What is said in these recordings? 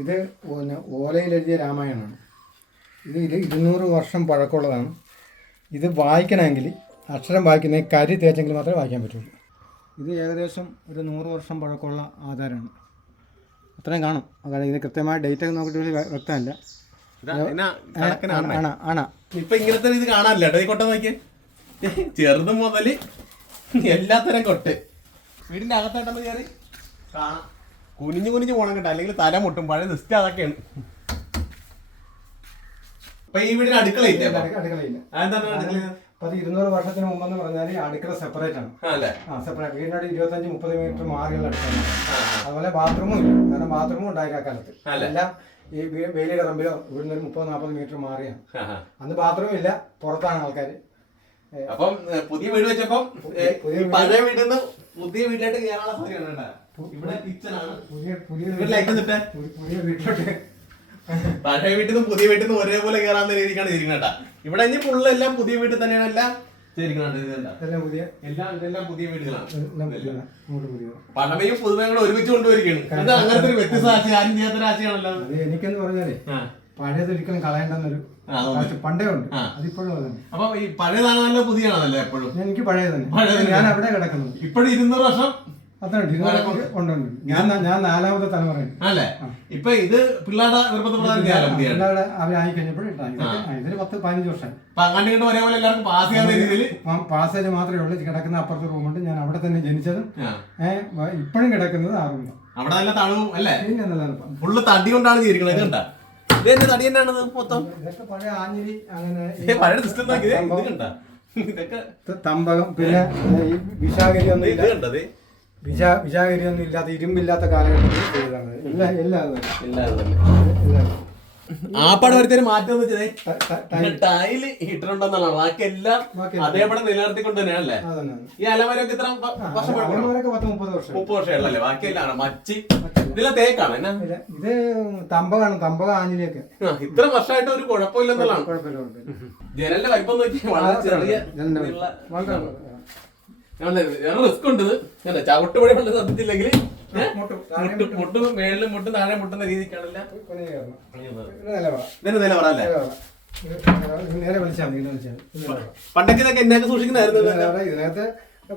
ഇത് പിന്നെ ഓലയിൽ എഴുതിയ രാമായണമാണ്. ഇത് ഇത് ഇരുന്നൂറ് വർഷം പഴക്കമുള്ളതാണ്. ഇത് വായിക്കണമെങ്കിൽ അക്ഷരം വായിക്കുന്ന കരി തേച്ചെങ്കിൽ മാത്രമേ വായിക്കാൻ പറ്റുള്ളൂ. ഇത് ഏകദേശം ഒരു നൂറ് വർഷം പഴക്കമുള്ള ആധാരമാണ് അത്രയും കാണും. അതായത് ഇത് കൃത്യമായ ഡേറ്റ് ഒക്കെ നോക്കിയിട്ട് വ്യക്തമല്ല. ഇപ്പൊ ഇങ്ങനത്തെ ഇത് കാണാനില്ല കേട്ടോ. ഈ കൊട്ട നോക്കിയേ. ചെറുത് മുതൽ എല്ലാത്തരം കൊട്ട്. വീടിന്റെ അകത്തായിട്ടൊന്ന് കയറി കാണാം. കുനിഞ്ഞു കുനിഞ്ഞു പോണം കേട്ടോ. അല്ലെങ്കിൽ തല മുട്ടും. പഴയ നിസ്റ്റ് അതൊക്കെയാണ്. ഈ വീടിന് അടുക്കളയില്ലേ അത് ഇരുന്നൂറ് വർഷത്തിന് മുമ്പെന്ന് പറഞ്ഞാൽ അടുക്കള സെപ്പറേറ്റ് ആണ്. ആ, സെപ്പറേറ്റ് വീടിനോട് ഇരുപത്തഞ്ച് മുപ്പത് മീറ്റർ മാറിയുള്ള അടുക്കള. അതുപോലെ ബാത്റൂമും ഇല്ല. കാരണം ബാത്റൂമും ഉണ്ടായില്ല കാലത്ത്. അല്ല? എല്ലാം ഈ വേലി വേലിയുടെ റമ്പിലോ ഇവിടുന്ന് ഒരു മുപ്പത് നാൽപ്പത് മീറ്റർ മാറിയാണ്. അന്ന് ബാത്റൂം ഇല്ല. പുറത്താണ് ആൾക്കാർ അപ്പം പുതിയ വീട് വെച്ചപ്പം പുതിയ പഴയ വീട്ടിൽ നിന്ന് പുതിയ വീട്ടിലോട്ട് കയറാനുള്ള കേട്ടോ ഇവിടെ കിച്ചൺ പുതിയ പുതിയ പുതിയ- വീട്ടിലോട്ട്. പഴയ വീട്ടിൽ നിന്ന് പുതിയ വീട്ടിൽ നിന്ന് ഒരേപോലെ കയറാൻ രീതിക്കാണ് ഇരിക്കുന്നത് ഇവിടെ ഇനി ഫുള്ള് എല്ലാം പുതിയ വീട്ടിൽ തന്നെയാണ് എല്ലാം ചെയ്തിരിക്കുന്നത് പഴമയും പുതുമയും കൂടെ ഒരുമിച്ച് കൊണ്ടുവരികയാണ് അങ്ങനത്തെ ഒരു വ്യത്യസ്ത രാശി ആരും ചെയ്യാത്ത. അത് എനിക്കെന്ന് പറഞ്ഞാലേ പഴയതൊരിക്കലും പഴയത് കളയണ്ടെന്നൊരു പണ്ടേ ഉണ്ട്. അതിപ്പോഴും അത് തന്നെ അപ്പൊ ഈ പഴയതാണല്ലോ പുതിയതാണല്ലോ എപ്പോഴും? എനിക്ക് പഴയതന്നെ. ഞാൻ അവിടെ കിടക്കുന്നു. ഇപ്പോഴും ഇരുന്നൂറ് വർഷം ഉണ്ട് ഉണ്ട് ഞാൻ ഞാൻ നാലാമത്തെ തലമുറയാണ് അല്ലേ ഇപ്പൊ ഇത് പിള്ളേരുടെ എല്ലാവരുടെ അവരായി കഴിഞ്ഞപ്പോഴും ഇതിന് പത്ത് പതിനഞ്ച് ഒരേപോലെ എല്ലാവർക്കും പാസ് രീതിയിൽ പാസേജ് മാത്രമേ ഉള്ളൂ. കിടക്കുന്ന അപ്പുറത്തെ റൂമുണ്ട് ഞാൻ അവിടെ തന്നെ ജനിച്ചതും ഇപ്പോഴും കിടക്കുന്നത് ആ റൂമിലാണ് അവിടെ നല്ല തണുവും അല്ലേ? ഫുള്ള് തടി കൊണ്ടാണ് ജീവിക്കുന്നത് ഇത് ഇതെന്റെ തടി തന്നെയാണ് മൊത്തം? ഇതൊക്കെ പഴയ ആഞ്ഞിരി അങ്ങനെ പഴയ സിസ്റ്റം കണ്ടാ? ഇതൊക്കെ തമ്പകം പിന്നെ വിഷാകരി ഒന്നും ഇത് കണ്ടത്? വിഷാ വിഷാകരി ഇല്ലാത്ത ഇരുമ്പില്ലാത്ത കാലഘട്ടത്തിൽ ചെയ്തതാണ്. എല്ലാം എല്ലാം എല്ലാം ആപ്പാട് വരുത്തിയൊരു മാറ്റം എന്ന് വെച്ചതേ ട- ടൈൽ ഇട്ടിട്ടുണ്ടെന്നുള്ളതാണ്. ബാക്കി എല്ലാം അതേപോലെ നിലനിർത്തിക്കൊണ്ട് തന്നെയാണല്ലേ? ഈ അലമരൊക്കെ ഇത്ര വർഷം മുപ്പത് വർഷം. മുപ്പത് വർഷമല്ലേ ബാക്കിയെല്ലാം മച്ചി. ഇതെല്ലാം തേക്കാണ്. ഇത് തമ്പകാണ് തമ്പക ആഞ്ഞിലിയൊക്കെ. ആ, ഇത്ര വർഷമായിട്ട് ഒരു കുഴപ്പമില്ലെന്നുള്ളതാണ്. കുഴപ്പമില്ല കുഴപ്പമില്ല. ജനലിന്റെ വലിപ്പം നോക്കി വളരെ ചെറിയ വേറെ റിസ്ക് ഉണ്ട്. ഞാൻ ചവിട്ട് സത്യത്തില്ലെങ്കിൽ മുട്ടും. മേളിലും മുട്ടും താഴെ മുട്ടുന്ന രീതിക്കാണല്ല? ഇങ്ങനെ. പണ്ടൊക്കെ ഇതൊക്കെ എന്നൊക്കെ സൂക്ഷിക്കുന്നതായിരുന്നു ഇത് ഇതൊക്കെ. നിലവാ.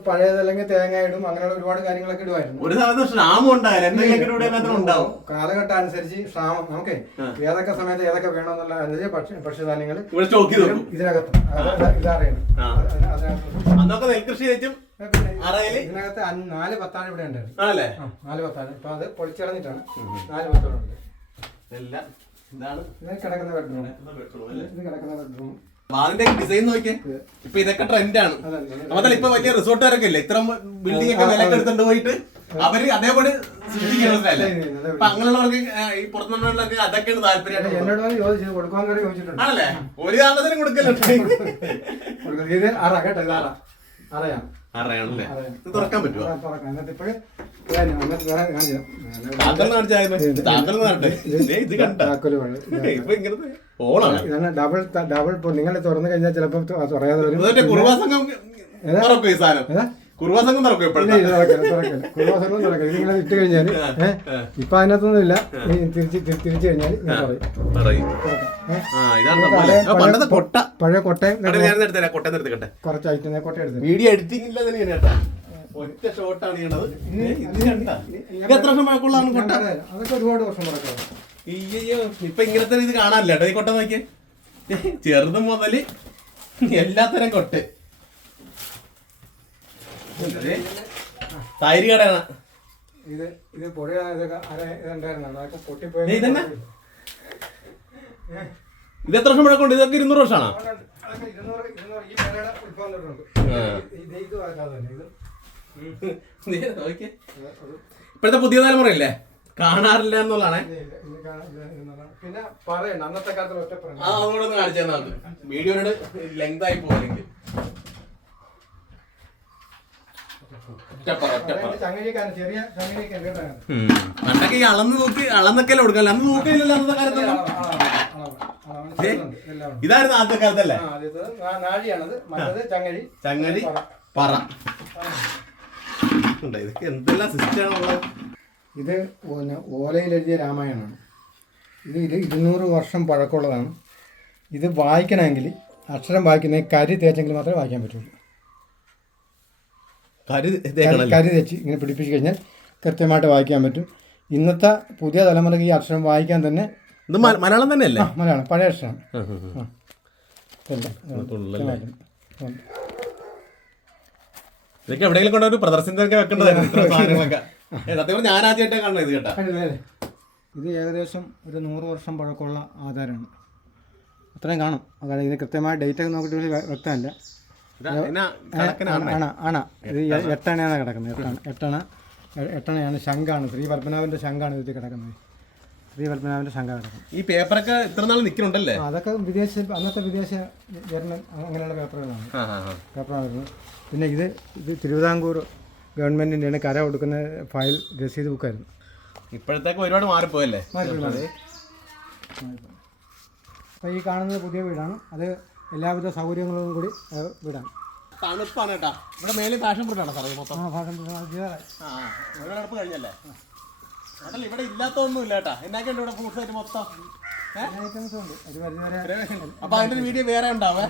പഴയതല്ലെങ്കിൽ തേങ്ങ ഇടും അങ്ങനെയുള്ള ഒരുപാട് കാര്യങ്ങളൊക്കെ ഇടുമായിരുന്നു. ഒരു സമയത്ത് ക്ഷാമം ഉണ്ടാവും. കാലഘട്ടം അനുസരിച്ച് ക്ഷാമം. നമുക്ക് ഏതൊക്കെ സമയത്ത് ഏതൊക്കെ വേണമെന്നുള്ള അനുസരിച്ച് ഭക്ഷ്യ ഭക്ഷ്യധാന്യങ്ങൾ ഇതിനകത്ത്. ഇതറിയണം അന്നൊക്കെ നെൽകൃഷി ഇതിനകത്ത് നാല് പത്താണ് ഇവിടെ ഉണ്ടായിരുന്നു ആണല്ലേ? നാല് പത്താണ് ഇപ്പൊ അത് പൊളിച്ചറിഞ്ഞിട്ടാണ് നാല് ഉണ്ട്. ഇതെല്ലാം ഇതാണ്. ഇത് കിടക്കുന്ന ബെഡ്റൂം ഇത് കിടക്കുന്ന ബെഡ്റൂം അതിന്റെ ഡിസൈൻ നോക്കിയേ. ഇപ്പൊ ഇതൊക്കെ ട്രെൻഡ് ആണ്. അതല്ല ഇപ്പൊ വലിയ റിസോർട്ടുകാരൊക്കെ ഇല്ല? ഇത്ര ബിൽഡിംഗ് ഒക്കെ വിലക്ക് എടുത്തോണ്ട് പോയിട്ട് അവർ അതേപോലെ സൃഷ്ടിക്കണല്ലേ അപ്പൊ അങ്ങനെയുള്ളവർക്ക് ഈ പുറത്തുനിന്നുള്ളവർക്ക് അതൊക്കെയാണ് താല്പര്യം ആണല്ലേ? ഒരു കാരണത്തിനും കൊടുക്കലുണ്ട് ഇത് ഇത് അറിയാം അറിയാണല്ലേ ഇത് തുറക്കാൻ പറ്റുമോ ഡബിൾ ഡബിൾ നിങ്ങൾ തുറന്നു കഴിഞ്ഞാൽ ചിലപ്പോ തുറയാതെ വരും. കുറുവാ സംഘം കുറുവാ സംഘം. ഇതിങ്ങനെ ഇട്ട് കഴിഞ്ഞാൽ ഇപ്പൊ അതിനകത്തൊന്നും ഇല്ല ഈ തിരിച്ച് തിരി- കഴിഞ്ഞാൽ പഴയ കൊട്ടയം കുറച്ച് ഐറ്റം കൊട്ട എടുത്തു വീഡിയോ എഡിറ്റിംഗ് ഇല്ല തന്നെ ഒറ്റ ഷോട്ടാണ് ചെയ്യണത് എത്ര വർഷം പഴക്കമുള്ളതാണ് കൊട്ട? അതൊക്കെ ഒരുപാട് വർഷം മുടക്കാം അയ്യോ ഇപ്പൊ ഇങ്ങനത്തെ ഇത് കാണാനില്ല കേട്ടോ ഈ കൊട്ട നോക്കിയേ. ചെറുത് മുതൽ എല്ലാത്തരം കൊട്ട്. തൈര് കടയാണ്. ഇത് ഇത് പൊടി അതൊക്കെ പൊട്ടിപ്പോയി. ഇതന്നെ? ഇത് എത്ര വർഷം പഴക്കമുണ്ട്? ഇതൊക്കെ ഇരുന്നൂറ് വർഷമാണോ? ഇപ്പോഴത്തെ പുതിയ തലമുറയില്ലേ? കാണാറില്ല എന്നുള്ളതാണ്. പിന്നെ പറയണ്ട അന്നത്തെ കാലത്ത് ഒറ്റ കാണിച്ചു വീഡിയോയുടെ ലെങ്ത് ആയി പോകണമെങ്കിൽ ഒറ്റപ്പറ ഒറ്റപ്പറ ചങ്ങഴിക്കാണ് ചെറിയ ചങ്ങഴിക്കാൻ കേട്ടോ. പണ്ടൊക്കെ ഈ അളന്ന് നോക്കി അളന്നൊക്കെ കൊടുക്കല്ല അന്ന് നോക്കില്ല അന്നത്തെ കാലത്തൊന്നും. ഇതായിരുന്നു ആദ്യത്തെ കാലത്തല്ലേ? നാഴിയാണത്. മറ്റത് ചങ്ങഴി ചങ്ങലി പറ. ഇതൊക്കെ എന്തെല്ലാം സിസ്റ്റമാണുള്ളത് ഇത് പിന്നെ ഓലയിൽ എഴുതിയ രാമായണമാണ്. ഇത് ഇത് ഇരുന്നൂറ് വർഷം പഴക്കമുള്ളതാണ്. ഇത് വായിക്കണമെങ്കിൽ അക്ഷരം വായിക്കുന്ന കരി തേച്ചെങ്കിൽ മാത്രമേ വായിക്കാൻ പറ്റുള്ളൂ. കരി കരി ഇങ്ങനെ പിടിപ്പിച്ച് കഴിഞ്ഞാൽ കൃത്യമായിട്ട് വായിക്കാൻ പറ്റും. ഇന്നത്തെ പുതിയ തലമുറയ്ക്ക് ഈ അക്ഷരം വായിക്കാൻ തന്നെ ഇത് മലയാളം തന്നെയല്ലേ? അല്ലേ മലയാളം പഴയ അക്ഷരം. ഇതൊക്കെ എവിടെയെങ്കിലും കൊണ്ട് ഒരു പ്രദർശനത്തിനൊക്കെ വെക്കേണ്ടതായിരുന്നു ഞാൻ ആദ്യമായിട്ടേ കാണുന്നത് ഇത് കേട്ടോ. ഇത് ഏകദേശം ഒരു നൂറ് വർഷം പഴക്കമുള്ള ആധാരമാണ് അത്രയും കാണും. അതായത് ഇത് കൃത്യമായ ഡേറ്റ് ഒക്കെ നോക്കിയിട്ട് വ്യക്തമല്ല. അണ അണ. ഇത് എട്ടണയാണ് കിടക്കുന്നത്. എട്ടണ എട്ടണ എട്ടണയാണ് ശംഖാണ്. ശ്രീ പത്മനാഭന്റെ ശങ്കാണ് ഇതിൽ കിടക്കുന്നത്. ശ്രീ പത്മനാഭന്റെ ശംഖ കിടക്കുന്നത്. ഈ പേപ്പറൊക്കെ ഇത്ര നാൾ നിൽക്കുന്നുണ്ടല്ലേ? അതൊക്കെ വിദേശ അന്നത്തെ വിദേശ ജർമ്മൻ അങ്ങനെയുള്ള പേപ്പറുകളാണ്. പേപ്പറാണ്. പിന്നെ ഇത് ഇത് തിരുവിതാംകൂർ ഗവൺമെന്റിന്റെയാണ് കര കൊടുക്കുന്ന ഫയൽ രസീത് ബുക്കായിരുന്നു. ഇപ്പോഴത്തേക്ക് ഒരുപാട് മാറിപ്പോയല്ലേ? മാറിപ്പോയി, അപ്പൊ അപ്പോൾ ഈ കാണുന്നത് പുതിയ വീടാണ്. അത് എല്ലാവിധ സൗകര്യങ്ങളും കൂടി വിടാൻ വീടാണ് തണുപ്പാണ് കേട്ടോ. ഇവിടെ മേലെ ഫാഷൻ ഫ്രൂട്ടാണ് സാറേ മൊത്തം? ആ ഭാഗം ചെയ്താൽ ആ ഇവിടെ തണുപ്പ് കഴിഞ്ഞല്ലേ? അതല്ല ഇവിടെ ഇല്ലാത്തൊന്നും ഇല്ല കേട്ടാ. എന്നൊക്കെയുണ്ട് ഇവിടെ ഫ്രൂട്ട്സ് ആയിട്ട് മൊത്തം? ഐറ്റംസ് ഉണ്ട്. ഒരു പരിധി വരെ അപ്പൊ അതിന്റെ വീഡിയോ വേറെ ഉണ്ടാവേ.